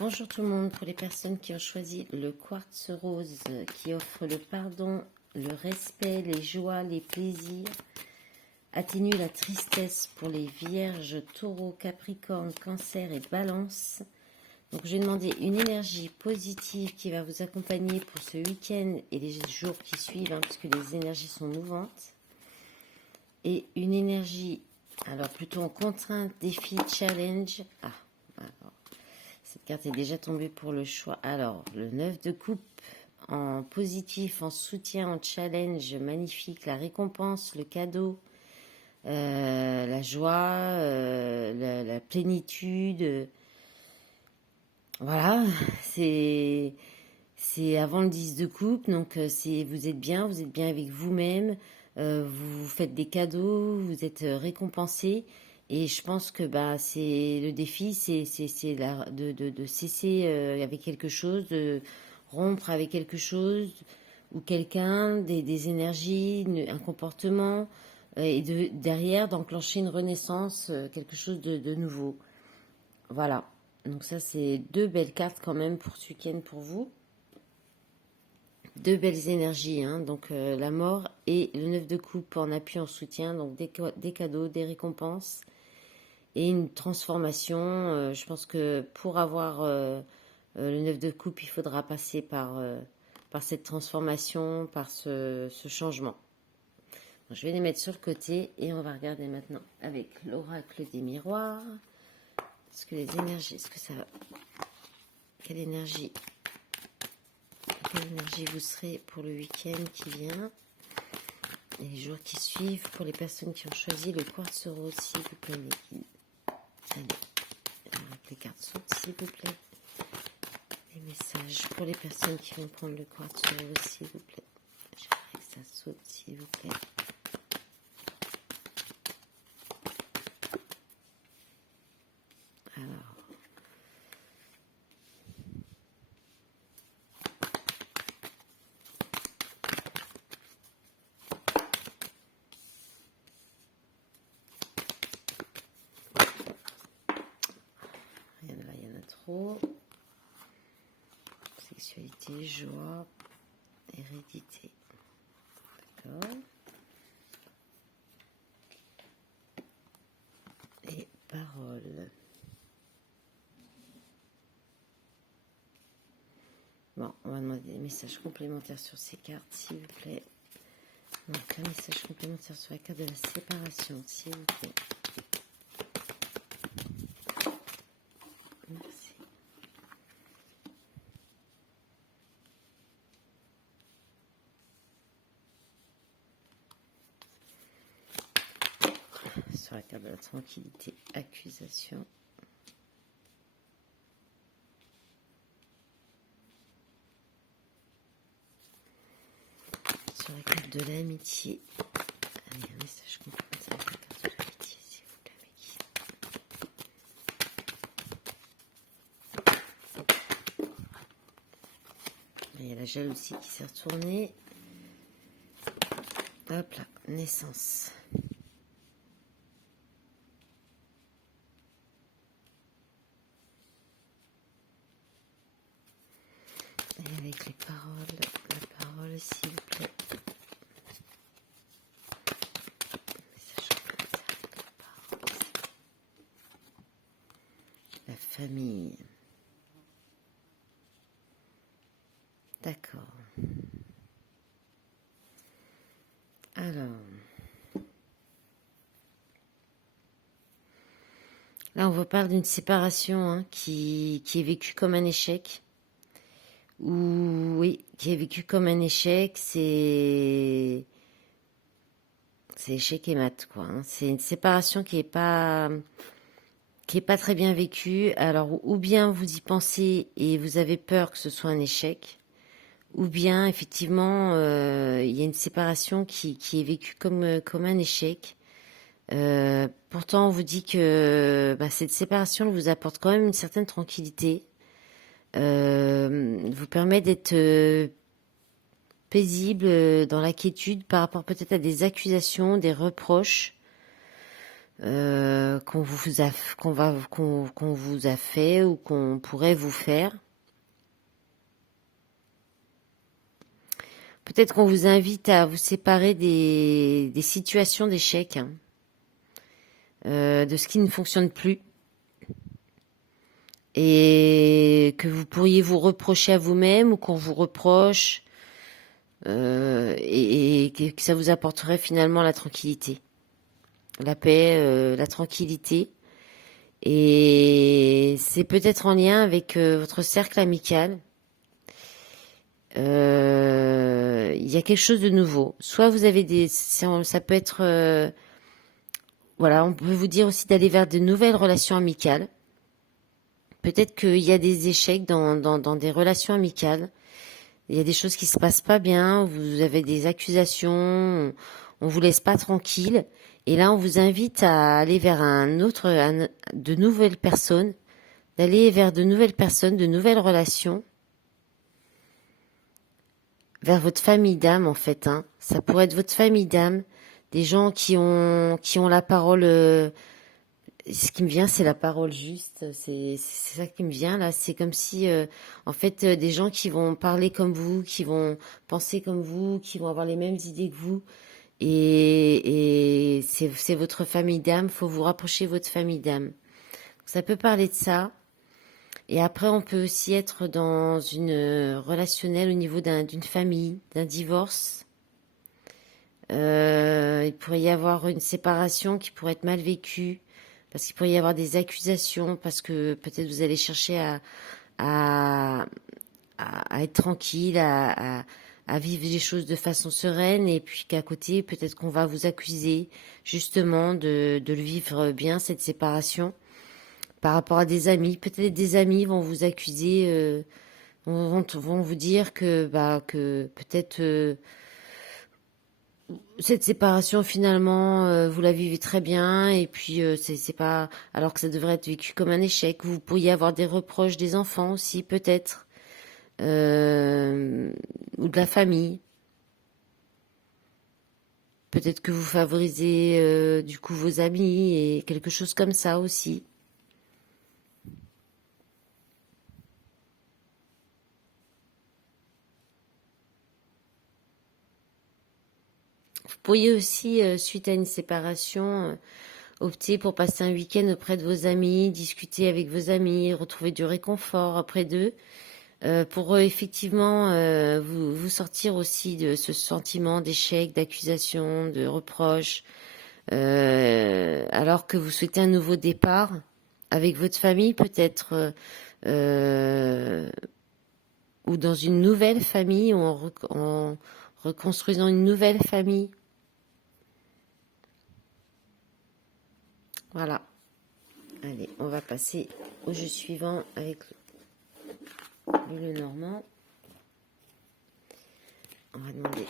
Bonjour tout le monde, pour les personnes qui ont choisi le quartz rose qui offre le pardon, le respect, les joies, les plaisirs, atténue la tristesse pour les vierges, taureaux, capricornes, cancer et balance. Donc je vais demander une énergie positive qui va vous accompagner pour ce week-end et les jours qui suivent, puisque les énergies sont mouvantes. Et une énergie, alors plutôt en contrainte, défi, challenge. Alors, cette carte est déjà tombée pour le choix. Alors, le 9 de coupe en positif, en soutien, en challenge, magnifique. La récompense, le cadeau, la joie, la plénitude. Voilà, c'est avant le 10 de coupe, donc vous êtes bien avec vous-même, vous faites des cadeaux, vous êtes récompensé. Et je pense que c'est le défi, c'est de cesser avec quelque chose, de rompre avec quelque chose ou quelqu'un, des énergies, un comportement, et derrière d'enclencher une renaissance, quelque chose de nouveau. Voilà. Donc ça, c'est deux belles cartes quand même pour ce week-end pour vous. Deux belles énergies, donc la mort et le 9 de coupe en appui, en soutien, donc des cadeaux, des récompenses et une transformation. Je pense que pour avoir le 9 de coupe, il faudra passer par cette transformation, par ce changement. Donc, je vais les mettre sur le côté et on va regarder maintenant avec l'oracle des miroirs. Est-ce que les énergies, est-ce que ça va? Quelle énergie vous serez pour le week-end qui vient et les jours qui suivent pour les personnes qui ont choisi le quartz rose, s'il vous plaît, les guides. Allez, les cartes sautent, s'il vous plaît. Les messages pour les personnes qui vont prendre le quartz rose, s'il vous plaît. J'aimerais que ça saute, s'il vous plaît. Alors. Il y en a trop. Sexualité, joie, hérédité. D'accord. Et parole. Bon, on va demander des messages complémentaires sur ces cartes, s'il vous plaît. Donc, un message complémentaire sur la carte de la séparation, s'il vous plaît. Merci. Sur la carte de la tranquillité, accusation. Sur la carte de l'amitié. Allez, un message complémentaire sur la carte de l'amitié, s'il vous plaît, mec. Il y a la jalousie qui s'est retournée. Hop là, naissance. Et avec les paroles, la parole, s'il vous plaît. Message complémentaire avec la parole. La famille. D'accord. Alors, là, on vous parle d'une séparation qui est vécue comme un échec. Ou oui, qui est vécue comme un échec. C'est échec et mat, quoi. C'est une séparation qui est pas très bien vécue. Alors, ou bien vous y pensez et vous avez peur que ce soit un échec, ou bien effectivement il y a une séparation qui est vécue comme un échec. Pourtant on vous dit que cette séparation vous apporte quand même une certaine tranquillité, vous permet d'être paisible dans la quiétude par rapport peut-être à des accusations, des reproches. qu'on vous a, qu'on vous a fait ou qu'on pourrait vous faire. Peut-être qu'on vous invite à vous séparer des situations d'échec, hein, de ce qui ne fonctionne plus, et que vous pourriez vous reprocher à vous-même ou qu'on vous reproche, et que ça vous apporterait finalement la tranquillité, la paix, la tranquillité. Et c'est peut-être en lien avec votre cercle amical. Il y a quelque chose de nouveau. Soit vous avez ça peut être, voilà, on peut vous dire aussi d'aller vers de nouvelles relations amicales. Peut-être qu'il y a des échecs dans des relations amicales. Il y a des choses qui se passent pas bien. Vous avez des accusations. On vous laisse pas tranquille. Et là, on vous invite à aller vers de nouvelles personnes, d'aller vers de nouvelles personnes, de nouvelles relations, vers votre famille d'âme en fait. Hein. Ça pourrait être votre famille d'âme, des gens qui ont la parole. Ce qui me vient, c'est la parole juste. C'est ça qui me vient là. C'est comme si, en fait, des gens qui vont parler comme vous, qui vont penser comme vous, qui vont avoir les mêmes idées que vous. Et c'est votre famille d'âme. Faut vous rapprocher de votre famille d'âme. Ça peut parler de ça. Et après, on peut aussi être dans une relationnelle au niveau d'une famille, d'un divorce. Il pourrait y avoir une séparation qui pourrait être mal vécue, parce qu'il pourrait y avoir des accusations, parce que peut-être vous allez chercher à, à être tranquille, à vivre les choses de façon sereine, et puis qu'à côté, peut-être qu'on va vous accuser justement de le vivre bien, cette séparation. Par rapport à des amis, peut-être des amis vont vous accuser, vont vous dire que peut-être cette séparation finalement vous la vivez très bien et puis c'est pas, alors que ça devrait être vécu comme un échec. Vous pourriez avoir des reproches des enfants aussi peut-être, ou de la famille. Peut-être que vous favorisez du coup vos amis et quelque chose comme ça aussi. Vous pourriez aussi, suite à une séparation, opter pour passer un week-end auprès de vos amis, discuter avec vos amis, retrouver du réconfort auprès d'eux, pour effectivement vous sortir aussi de ce sentiment d'échec, d'accusation, de reproche, alors que vous souhaitez un nouveau départ avec votre famille peut-être, euh, ou dans une nouvelle famille, ou en reconstruisant une nouvelle famille. Voilà. Allez, on va passer au jeu suivant avec le Normand. On va demander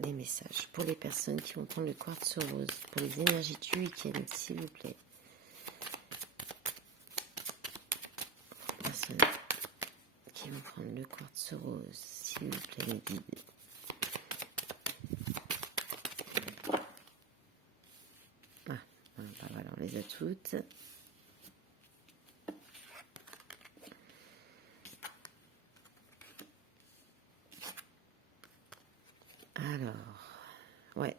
les messages pour les personnes qui vont prendre le quartz rose, pour les énergies du week-end, s'il vous plaît. Personnes qui vont prendre le quartz rose, s'il vous plaît, les guides. Voilà, on les a toutes. Alors, ouais.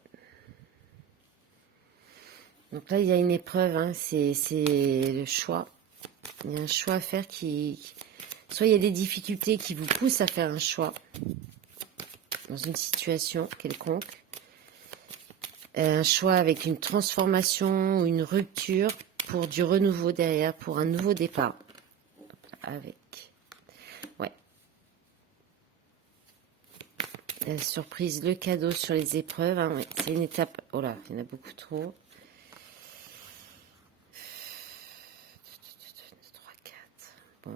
Donc là, il y a une épreuve, hein, c'est le choix. Il y a un choix à faire soit il y a des difficultés qui vous poussent à faire un choix dans une situation quelconque. Un choix avec une transformation ou une rupture pour du renouveau derrière, pour un nouveau départ. Avec. Ouais. La surprise, le cadeau sur les épreuves. Hein, ouais. C'est une étape. Oh là, il y en a beaucoup trop. 3, 4. Bon.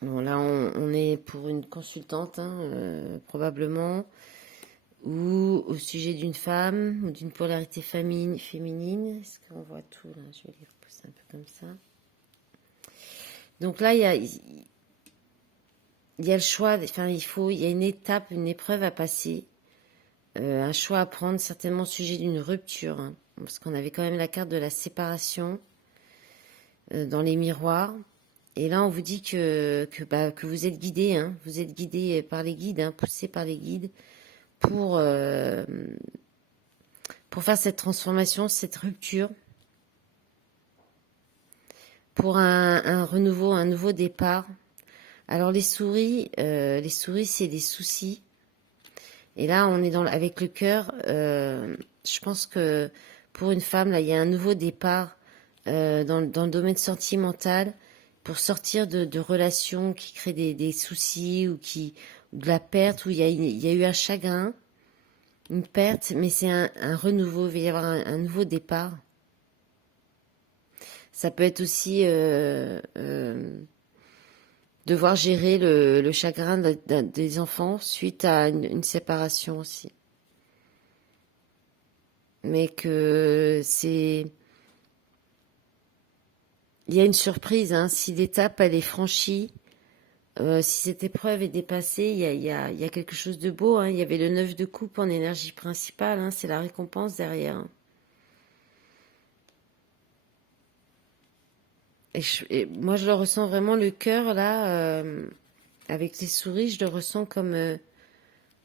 Bon, là, on est pour une consultante, hein, probablement, ou au sujet d'une femme, ou d'une polarité féminine. Est-ce qu'on voit tout, là? Je vais les pousser un peu comme ça. Donc là, il y a le choix, enfin, il y a une étape, une épreuve à passer, un choix à prendre, certainement au sujet d'une rupture, hein, parce qu'on avait quand même la carte de la séparation dans les miroirs. Et là, on vous dit que vous êtes guidé, hein, vous êtes guidé par les guides, hein, poussé par les guides pour faire cette transformation, cette rupture, pour un renouveau, un nouveau départ. Alors les souris, c'est des soucis. Et là, on est avec le cœur. Je pense que pour une femme, là, il y a un nouveau départ dans le domaine sentimental pour sortir de relations qui créent des soucis ou de la perte, où il y a eu un chagrin, une perte, mais c'est un renouveau. Il va y avoir un nouveau départ. Ça peut être aussi devoir gérer le chagrin des enfants suite à une séparation aussi. Mais que il y a une surprise, hein. Si l'étape elle est franchie, si cette épreuve est dépassée, il y a quelque chose de beau, hein. Il y avait le 9 de coupe en énergie principale, hein. C'est la récompense derrière, hein. Et moi, je le ressens vraiment, le cœur, là, avec les souris, je le ressens comme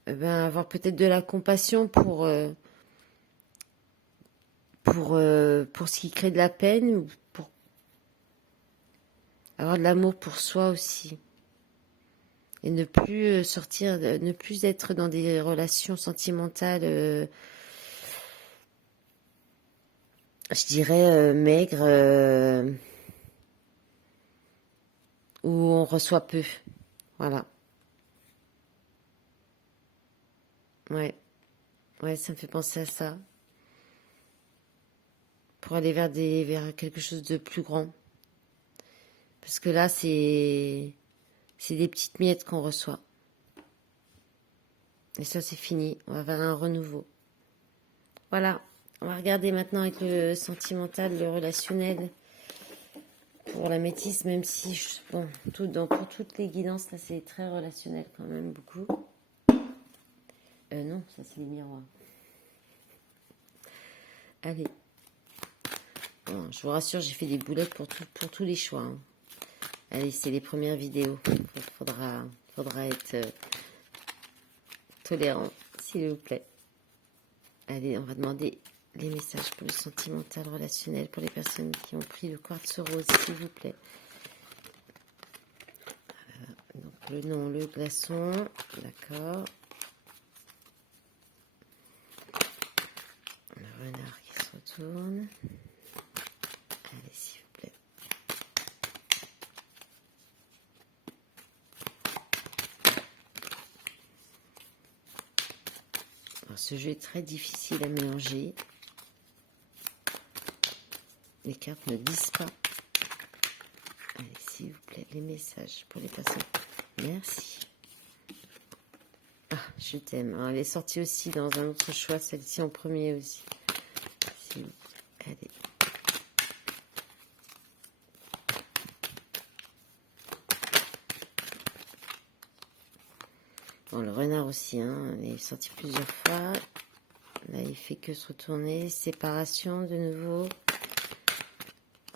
avoir peut-être de la compassion pour ce qui crée de la peine, ou pour avoir de l'amour pour soi aussi. Et ne plus ne plus être dans des relations sentimentales, je dirais, maigres, où on reçoit peu. Voilà. Ouais. Ouais, ça me fait penser à ça. Pour aller vers quelque chose de plus grand. Parce que là, c'est des petites miettes qu'on reçoit. Et ça, c'est fini. On va vers un renouveau. Voilà. On va regarder maintenant avec le sentimental, le relationnel pour la métisse, même si, bon, pour toutes les guidances, là, c'est très relationnel quand même, beaucoup. Non, ça, c'est les miroirs. Allez. Bon, je vous rassure, j'ai fait des boulettes pour tous les choix, hein. Allez, c'est les premières vidéos. Faudra être tolérant, s'il vous plaît. Allez, on va demander les messages pour le sentimental relationnel pour les personnes qui ont pris le quartz rose, s'il vous plaît. Donc le nom, le glaçon, d'accord. Le renard qui se retourne. Allez, s'il vous plaît. Alors, ce jeu est très difficile à mélanger. Les cartes ne disent pas. Allez, s'il vous plaît, les messages pour les personnes. Merci. Ah, je t'aime. Elle est sortie aussi dans un autre choix, celle-ci en premier aussi. S'il vous plaît. Allez. Bon, le renard aussi, hein, il est sorti plusieurs fois. Là, il fait que se retourner. Séparation de nouveau.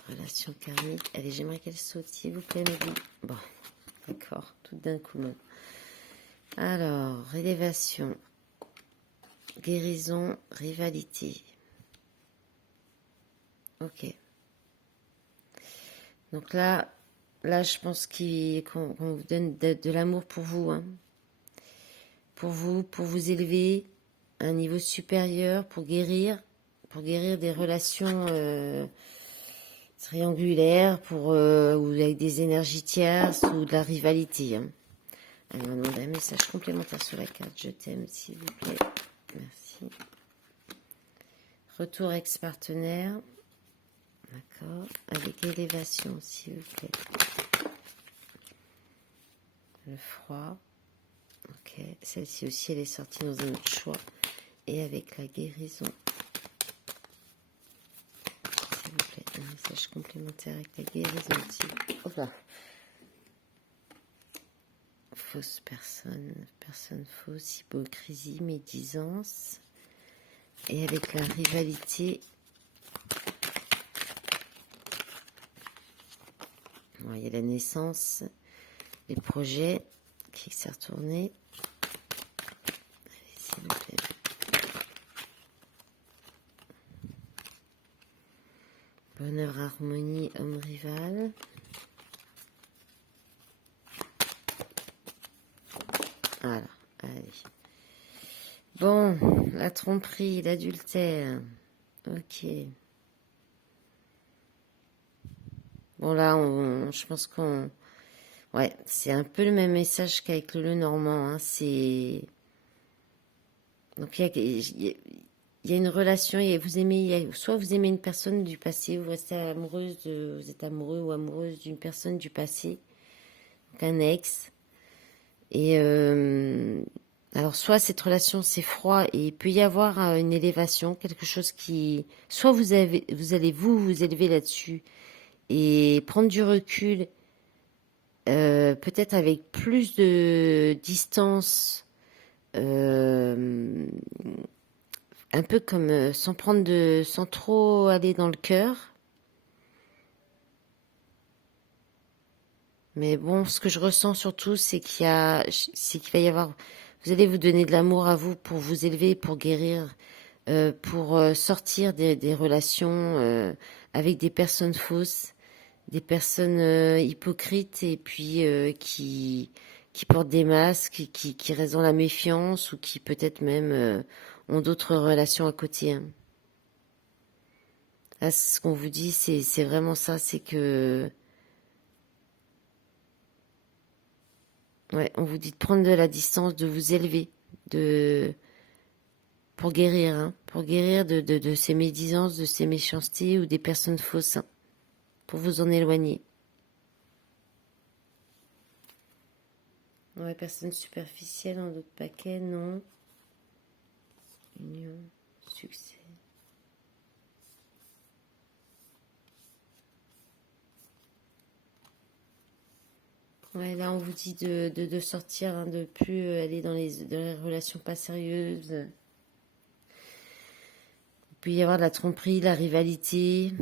Relation karmique. Allez, j'aimerais qu'elle saute, s'il vous plaît, Maggie. Bon, d'accord, tout d'un coup. Non. Alors, rélévation. Guérison, rivalité. Ok. Donc là je pense qu'on vous donne de l'amour pour vous, hein. Pour vous élever à un niveau supérieur, pour guérir des relations triangulaires, ou avec des énergies tierces ou de la rivalité, hein. Allez, on demande un message complémentaire sur la carte. Je t'aime, s'il vous plaît. Merci. Retour ex-partenaire. D'accord. Avec élévation, s'il vous plaît. Le froid. Ok. Celle-ci aussi, elle est sortie dans un autre choix. Et avec la guérison. S'il vous plaît. Un message complémentaire avec la guérison aussi. Hop là. fausse personne, personne fausse, hypocrisie, médisance. Et avec la rivalité, bon, il y a la naissance, les projets, qui s'est retourné. Allez, s'il vous plaît. Bonheur, harmonie, homme rival. Voilà, allez. Bon, la tromperie, l'adultère. Ok. Bon, là, je pense qu'on... Ouais, c'est un peu le même message qu'avec le Normand. Hein. C'est... Donc, il y a une relation, vous aimez, soit vous aimez une personne du passé, vous restez amoureuse, vous êtes amoureux ou amoureuse d'une personne du passé, donc un ex. Et alors, soit cette relation c'est froid et il peut y avoir une élévation, quelque chose qui, soit vous allez vous élever là-dessus et prendre du recul, peut-être avec plus de distance, un peu comme sans trop aller dans le cœur. Mais bon, ce que je ressens surtout, c'est qu'il va y avoir, vous allez vous donner de l'amour à vous pour vous élever, pour guérir, pour sortir des relations avec des personnes fausses, des personnes hypocrites et puis qui portent des masques, qui restent dans la méfiance ou qui peut-être même ont d'autres relations à côté. Hein. Là, ce qu'on vous dit, c'est vraiment ça, c'est que ouais, on vous dit de prendre de la distance, de vous élever, pour guérir, hein, pour guérir de ces médisances, de ces méchancetés ou des personnes fausses, hein, pour vous en éloigner. Ouais, personne superficielle en d'autres paquets, non. Union, succès. Ouais, là on vous dit de sortir, hein, de plus aller dans les relations pas sérieuses. Il peut y avoir de la tromperie, de la rivalité.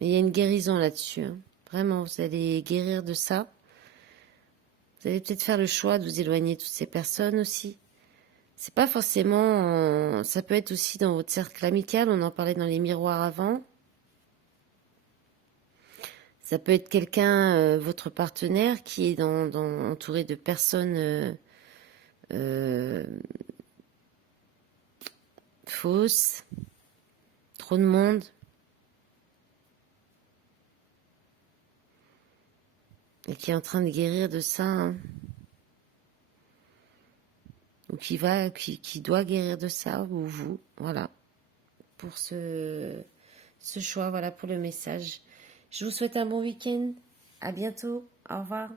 Mais il y a une guérison là-dessus. Hein. Vraiment, vous allez guérir de ça. Vous allez peut-être faire le choix de vous éloigner de toutes ces personnes aussi. C'est pas forcément... ça peut être aussi dans votre cercle amical, on en parlait dans les miroirs avant. Ça peut être quelqu'un, votre partenaire, qui est entouré de personnes fausses, trop de monde. Et qui est en train de guérir de ça. Hein. Ou qui doit guérir de ça, ou vous. Voilà. Pour ce choix, voilà pour le message. Je vous souhaite un bon week-end. À bientôt. Au revoir.